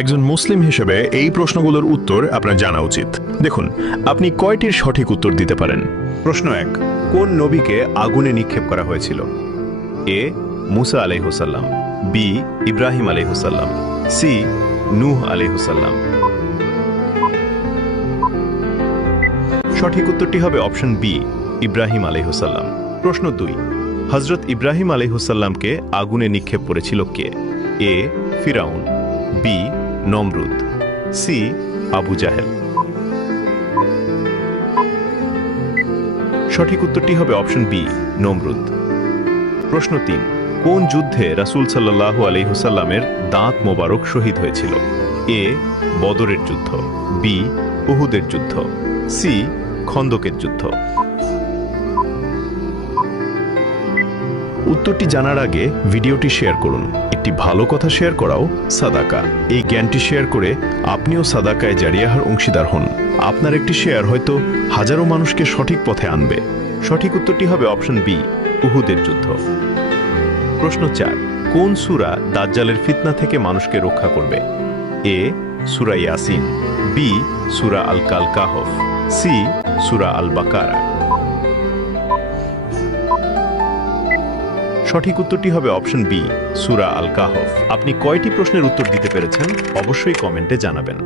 একজন মুসলিম হিসেবে এই প্রশ্নগুলোর উত্তর আপনার জানা উচিত। দেখুন, আপনি কয়টির সঠিক উত্তর দিতে পারেন? প্রশ্ন 1, কোন নবীকে আগুনে নিক্ষেপ করা হয়েছিল? এ মুসা আলাইহিসসালাম, বি ইব্রাহিম আলাইহিসসালাম, সি নূহ আলাইহিসসালাম। সঠিক উত্তরটি হবে অপশন বি, ইব্রাহিম আলাইহিসসালাম। প্রশ্ন 2, হযরত ইব্রাহিম আলাইহিসসালামকে আগুনে নিক্ষেপ করেছিল কে? এ ফিরাউন, বি নমরুদ, সি আবু জাহেল। সঠিক উত্তরটি হবে অপশন বি, নমরুদ। প্রশ্ন 3, কোন যুদ্ধে রাসূল সাল্লাল্লাহু আলাইহি ওয়াসাল্লামের দাঁত মোবারক শহীদ হয়েছিল? এ বদরের যুদ্ধ, বি উহুদের যুদ্ধ, সি খন্দকের যুদ্ধ। উত্তরটি জানার আগে ভিডিওটি শেয়ার করুন। একটি ভালো কথা শেয়ার করাও সাদাকা। এই জ্ঞানটি শেয়ার করে আপনিও সাদাকায় জারিয়াহার অংশীদার হন। আপনার একটি শেয়ার হয়তো হাজারো মানুষকে সঠিক পথে আনবে। সঠিক উত্তরটি হবে অপশন বি, উহুদের যুদ্ধ। প্রশ্ন 4, কোন সূরা দাজ্জালের ফিতনা থেকে মানুষকে রক্ষা করবে? এ সূরা ইয়াসিন, বি সূরা আল কাহফ, সি সূরা আল বাকারা। সঠিক উত্তরটি হবে অপশন বি, সূরা আল কাহফ। আপনি কয়টি প্রশ্নের উত্তর দিতে পেরেছেন অবশ্যই কমেন্টে জানাবেন।